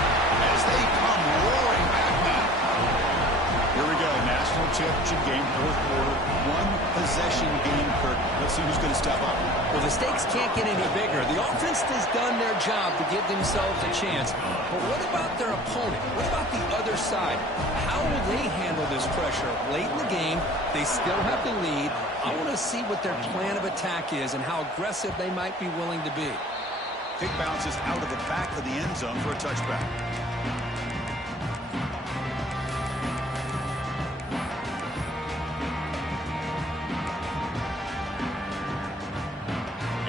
as they come roaring back now. Here we go, national championship game, 4th quarter. 1-possession game, Kirk. Let's see who's going to step up. Well, the stakes can't get any bigger. The offense has done their job to give themselves a chance. But what about their opponent? What about the other side? How will they handle this pressure? Late in the game, they still have the lead. I want to see what their plan of attack is and how aggressive they might be willing to be. Kick bounces out of the back of the end zone for a touchback.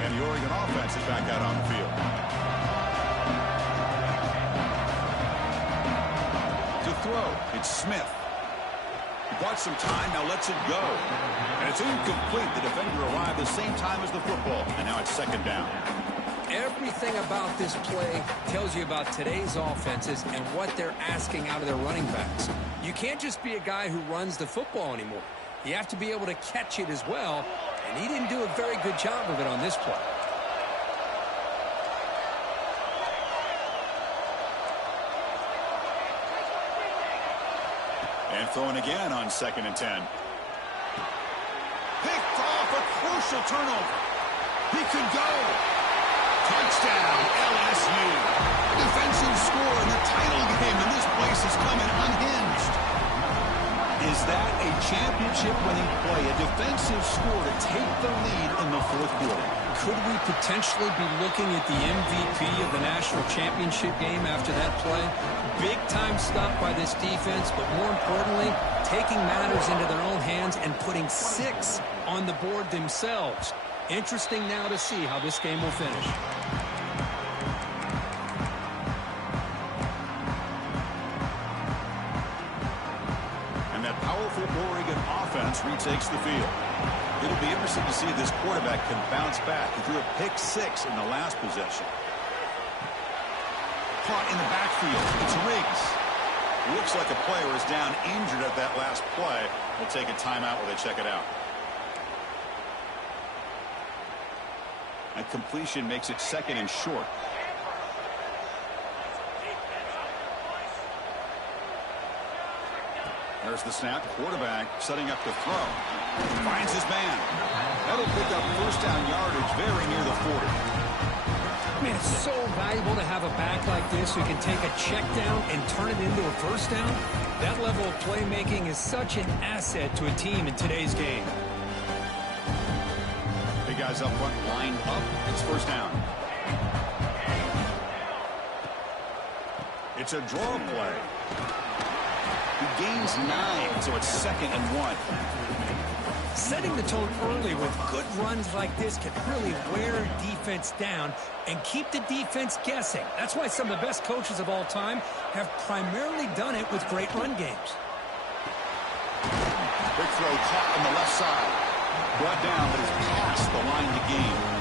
And the Oregon offense is back out on the field. To throw, it's Smith. He bought some time, now lets it go. And it's incomplete. The defender arrived the same time as the football. And now it's 2nd down. Everything about this play tells you about today's offenses and what they're asking out of their running backs. You can't just be a guy who runs the football anymore. You have to be able to catch it as well, and he didn't do a very good job of it on this play. And throwing again on 2nd and 10. Picked off a crucial turnover. He could go. Touchdown, LSU. Defensive score in the title game, and this place is coming unhinged. Is that a championship-winning play, a defensive score to take the lead in the 4th quarter? Could we potentially be looking at the MVP of the national championship game after that play? Big-time stop by this defense, but more importantly, taking matters into their own hands and putting 6 on the board themselves. Interesting now to see how this game will finish. And that powerful Oregon offense retakes the field. It'll be interesting to see if this quarterback can bounce back. He threw a pick-6 in the last possession. Caught in the backfield. It's Riggs. Looks like a player is down injured at that last play. We'll take a timeout while they check it out. That completion makes it 2nd and short. There's the snap. Quarterback setting up to throw. Finds his man. That'll pick up 1st down yardage very near the 40. Man, it's so valuable to have a back like this who can take a check down and turn it into a 1st down. That level of playmaking is such an asset to a team in today's game. Big guys up front lined up. It's 1st down. It's a draw play. He gains 9, so it's 2nd and 1. Setting the tone early with good runs like this can really wear defense down and keep the defense guessing. That's why some of the best coaches of all time have primarily done it with great run games. Big throw caught on the left side. Brought down, but it's past the line to gain.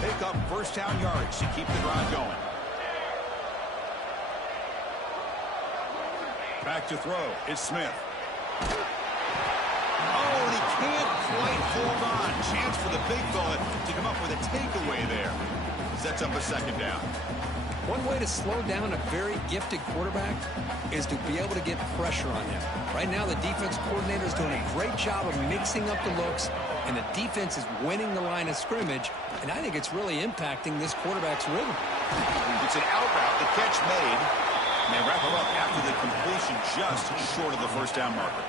Pick up 1st down yards to keep the drive going. Back to throw. It's Smith. Oh, and he can't quite hold on. Chance for the big fella to come up with a takeaway there. Sets up a 2nd down. One way to slow down a very gifted quarterback is to be able to get pressure on him. Right now, the defense coordinator is doing a great job of mixing up the looks, and the defense is winning the line of scrimmage, and I think it's really impacting this quarterback's rhythm. It's an out route, the catch made, and they wrap it up after the completion just short of the first down marker.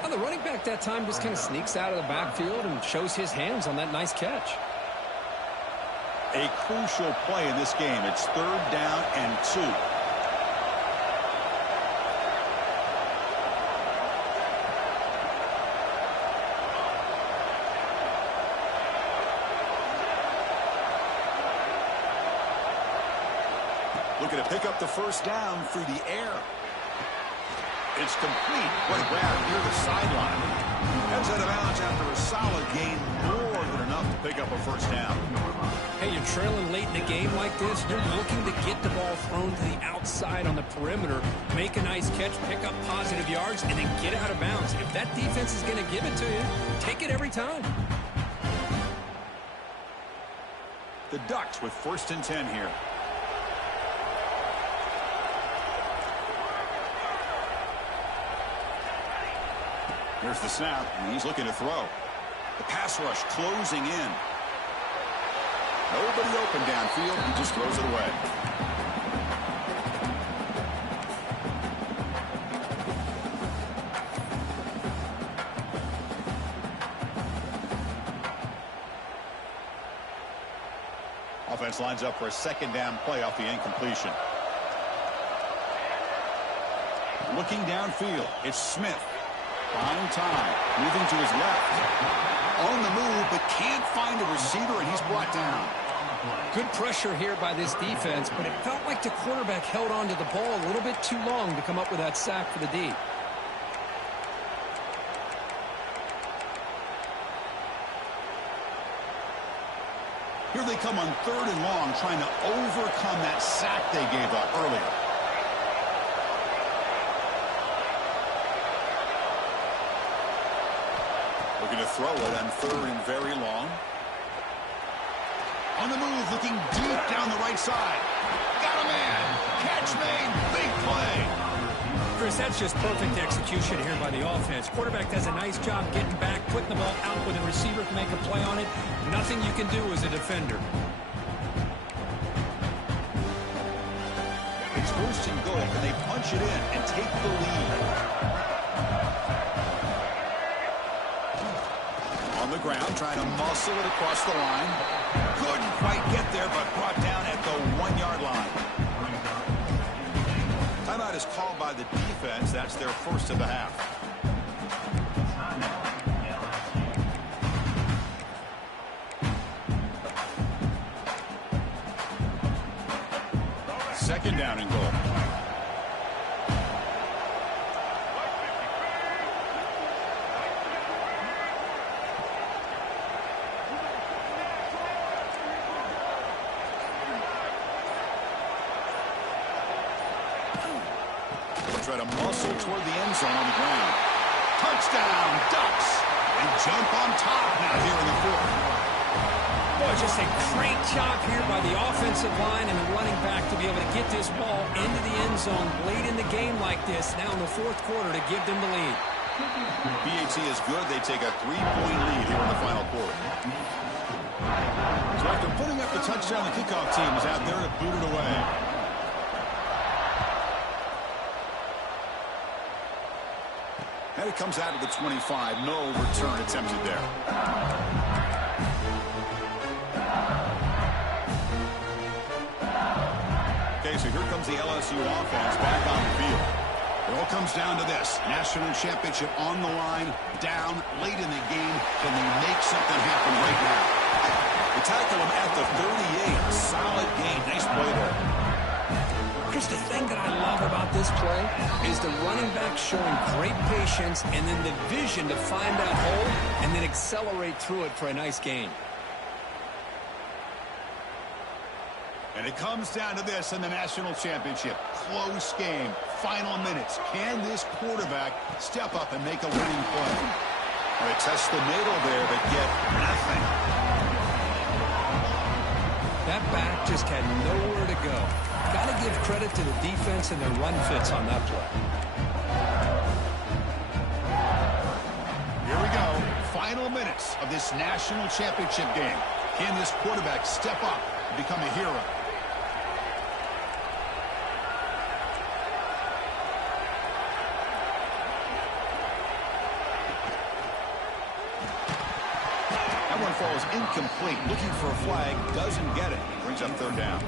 Well, the running back that time just kind of sneaks out of the backfield and shows his hands on that nice catch. A crucial play in this game. It's 3rd down and 2. Looking to pick up the first down through the air. It's complete. What a grab near the sideline. Heads out of bounds after a solid gain, more than enough to pick up a first down. Hey, you're trailing late in the game like this. You're looking to get the ball thrown to the outside on the perimeter, make a nice catch, pick up positive yards, and then get out of bounds. If that defense is going to give it to you, take it every time. The Ducks with 1st and 10 here. Here's the snap, and he's looking to throw. The pass rush closing in. Nobody open downfield. He just throws it away. Offense lines up for a 2nd down play off the incompletion. Looking downfield, it's Smith. Buying time, moving to his left. On the move, but can't find a receiver, and he's brought down. Good pressure here by this defense, but it felt like the quarterback held on to the ball a little bit too long to come up with that sack for the D. Here they come on 3rd and long, trying to overcome that sack they gave up earlier. Looking to throw it on 3rd and very long. On the move, looking deep down the right side. Got a man. Catch made. Big play. Chris, that's just perfect execution here by the offense. Quarterback does a nice job getting back, putting the ball out where the receiver can make a play on it. Nothing you can do as a defender. It's 1st and goal, and they punch it in and take the lead. On the ground, trying to muscle it across the line. Couldn't quite get there, but brought down at the 1-yard line. Timeout is called by the defense. That's their first of the half. Second down and goal. Try to muscle toward the end zone on the ground. Touchdown, Ducks! And jump on top now here in the 4th. Boy, just a great job here by the offensive line and the running back to be able to get this ball into the end zone late in the game like this, now in the 4th quarter, to give them the lead. BAT is good. They take a 3-point lead here in the final quarter. So after putting up the touchdown, the kickoff team is out there to boot it away. And it comes out of the 25. No return attempted there. Okay, so here comes the LSU offense back on the field. It all comes down to this. National championship on the line, down late in the game. Can they make something happen right now? They tackle him at the 38. Solid game. Nice play there. Chris, the thing that I love about this play is the running back showing great patience and then the vision to find that hole and then accelerate through it for a nice gain. And it comes down to this in the national championship. Close game. Final minutes. Can this quarterback step up and make a winning play? They test the middle there, but get nothing. That back just had nowhere to go. Got to give credit to the defense and their run fits on that play. Here we go. Final minutes of this national championship game. Can this quarterback step up and become a hero? Falls incomplete. Looking for a flag. Doesn't get it. Brings up third down.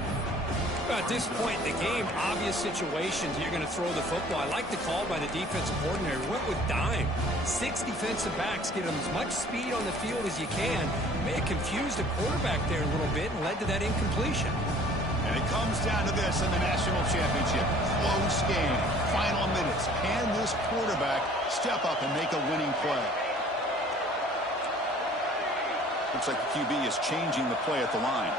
At this point in the game, obvious situations, you're going to throw the football. I like the call by the defensive coordinator. Went with dime. 6 defensive backs get them as much speed on the field as you can. May have confused the quarterback there a little bit and led to that incompletion. And it comes down to this in the national championship. Close game. Final minutes. Can this quarterback step up and make a winning play? Looks like the QB is changing the play at the line.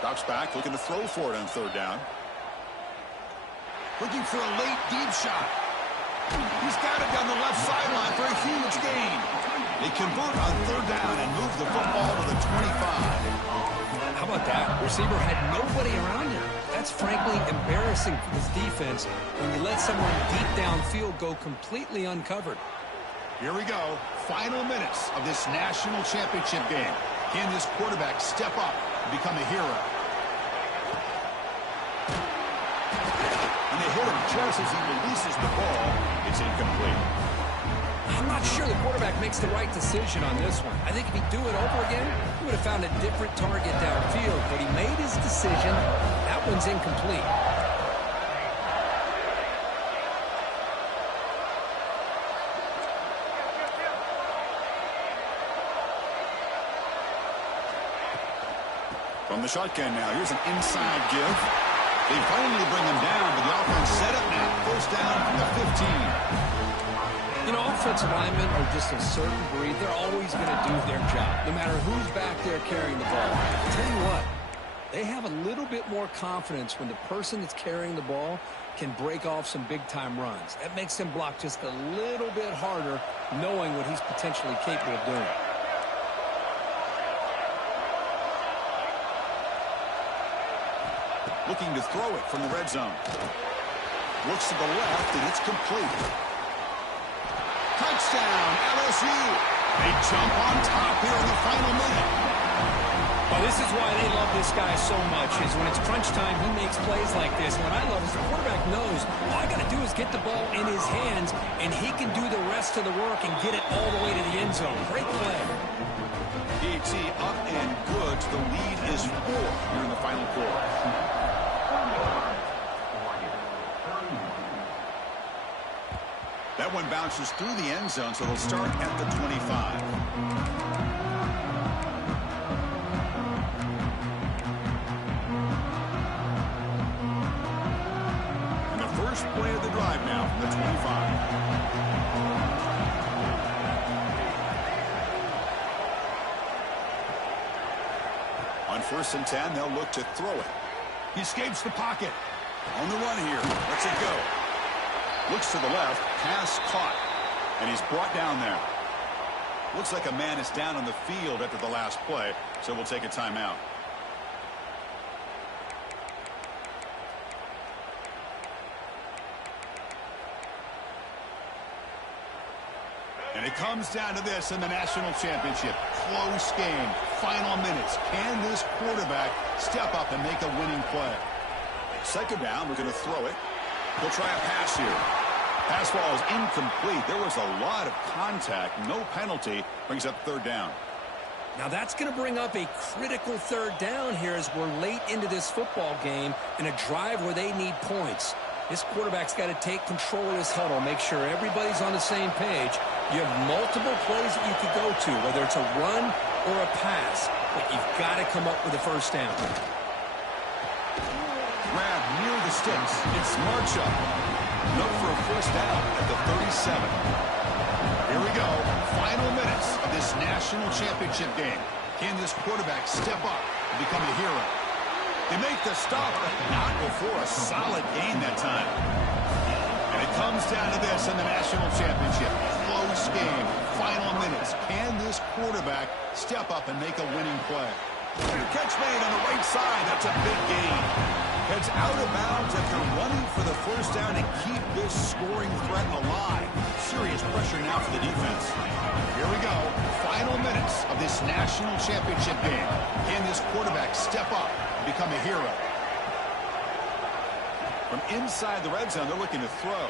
Drops back, looking to throw for it on third down. Looking for a late deep shot. He's got it down the left sideline for a huge gain. They convert on third down and move the football to the 25. How about that? Receiver had nobody around him. That's frankly embarrassing for this defense when you let someone deep downfield go completely uncovered. Here we go. Final minutes of this national championship game. Can this quarterback step up and become a hero? And they hit him just as he releases the ball. It's incomplete. I'm not sure the quarterback makes the right decision on this one. I think if he'd do it over again, he would have found a different target downfield. But he made his decision. That one's incomplete. From the shotgun now, here's an inside give. They finally bring him down, but the offense set up now. First down from the 15. You know, offensive linemen are just a certain breed. They're always going to do their job, no matter who's back there carrying the ball. I'll tell you what, they have a little bit more confidence when the person that's carrying the ball can break off some big-time runs. That makes them block just a little bit harder, knowing what he's potentially capable of doing. Looking to throw it from the red zone. Looks to the left, and it's complete. Touchdown, LSU. They jump on top here in the final minute. Well, this is why they love this guy so much, is when it's crunch time, he makes plays like this. What I love is the quarterback knows all I got to do is get the ball in his hands, and he can do the rest of the work and get it all the way to the end zone. Great play. DT up and good. The lead is 4 here in the final quarter. That one bounces through the end zone, so they'll start at the 25. And the first play of the drive now from the 25. On 1st and 10, they'll look to throw it. He escapes the pocket. On the run here. Lets it go. Looks to the left. Pass caught. And he's brought down there. Looks like a man is down on the field after the last play, so we'll take a timeout. And it comes down to this in the national championship. Close game. Final minutes. Can this quarterback step up and make a winning play? Second down, we're going to throw it. He'll try a pass here. Pass ball is incomplete. There was a lot of contact. No penalty. Brings up third down. Now that's going to bring up a critical third down here as we're late into this football game in a drive where they need points. This quarterback's got to take control of this huddle, make sure everybody's on the same page. You have multiple plays that you could go to, whether it's a run or a pass, but you've got to come up with a first down. Grab near the sticks. It's Marshall. Look for a first down at the 37. Here we go. Final minutes of this national championship game. Can this quarterback step up and become a hero? They make the stop, but not before a solid gain that time. And It comes down to this in the national championship. Close game. Final minutes. Can this quarterback step up and make a winning play? Catch made on the right side. That's a big gain. Heads out of bounds after running for the first down to keep this scoring threat alive. Serious pressure now for the defense. Here we go. Final minutes of this national championship game. Can this quarterback step up and become a hero? From inside the red zone, they're looking to throw.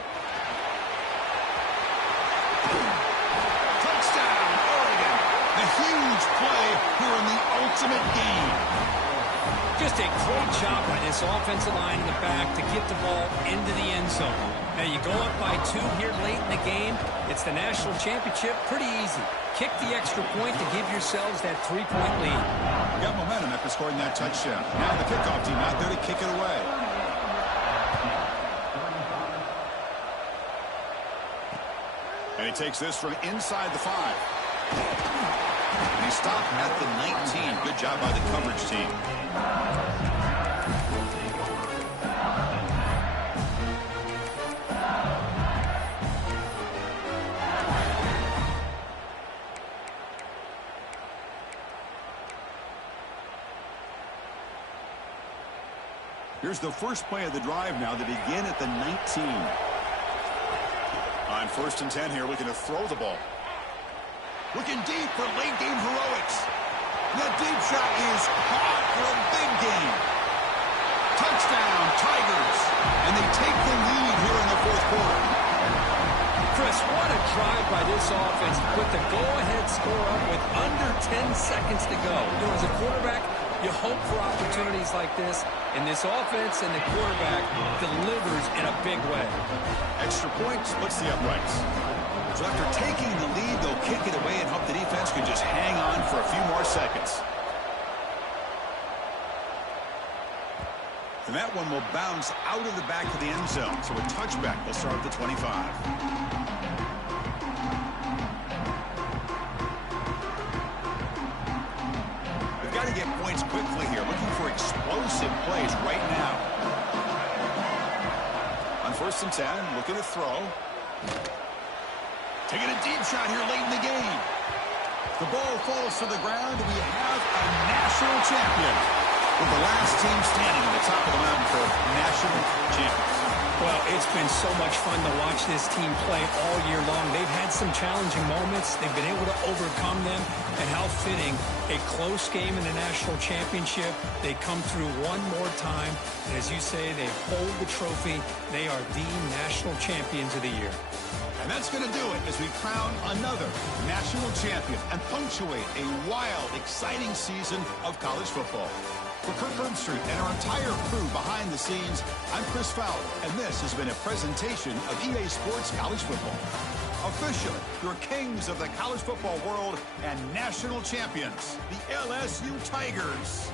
Touchdown, Oregon. A huge play here in the ultimate game. Just a great job by this offensive line in the back to get the ball into the end zone. Now you go up by 2 here late in the game. It's the national championship. Pretty easy. Kick the extra point to give yourselves that 3-point lead. You got momentum after scoring that touchdown. Now the kickoff team out there to kick it away. And he takes this from inside the 5. And he stopped at the 19. Good job by the coverage team. Here's the first play of the drive now to begin at the 19. On 1st and 10 here, looking to throw the ball. Looking deep for late game heroics. The deep shot is caught for a big gain. Touchdown, Tigers. And they take the lead here in the 4th quarter. Chris, what a drive by this offense to put the go-ahead score up with under 10 seconds to go. You know, as a quarterback, you hope for opportunities like this, and this offense and the quarterback delivers in a big way. Extra point splits the uprights. So after taking the lead, they'll kick it away and hope the defense can just hang on for a few more seconds. And that one will bounce out of the back of the end zone. So a touchback will start at the 25. We've got to get points quickly here. Looking for explosive plays right now. On 1st and 10, looking to throw. Taking a deep shot here late in the game. The ball falls to the ground. We have a national champion, with the last team standing at the top of the mountain for national champions. Well, it's been so much fun to watch this team play all year long. They've had some challenging moments. They've been able to overcome them. And how fitting, a close game in the national championship. They come through one more time. And as you say, they hold the trophy. They are the national champions of the year. And that's going to do it as we crown another national champion and punctuate a wild, exciting season of college football. For Kurt Bernstreet and our entire crew behind the scenes, I'm Chris Fowler, and this has been a presentation of EA Sports College Football. Officially, your kings of the college football world and national champions, the LSU Tigers.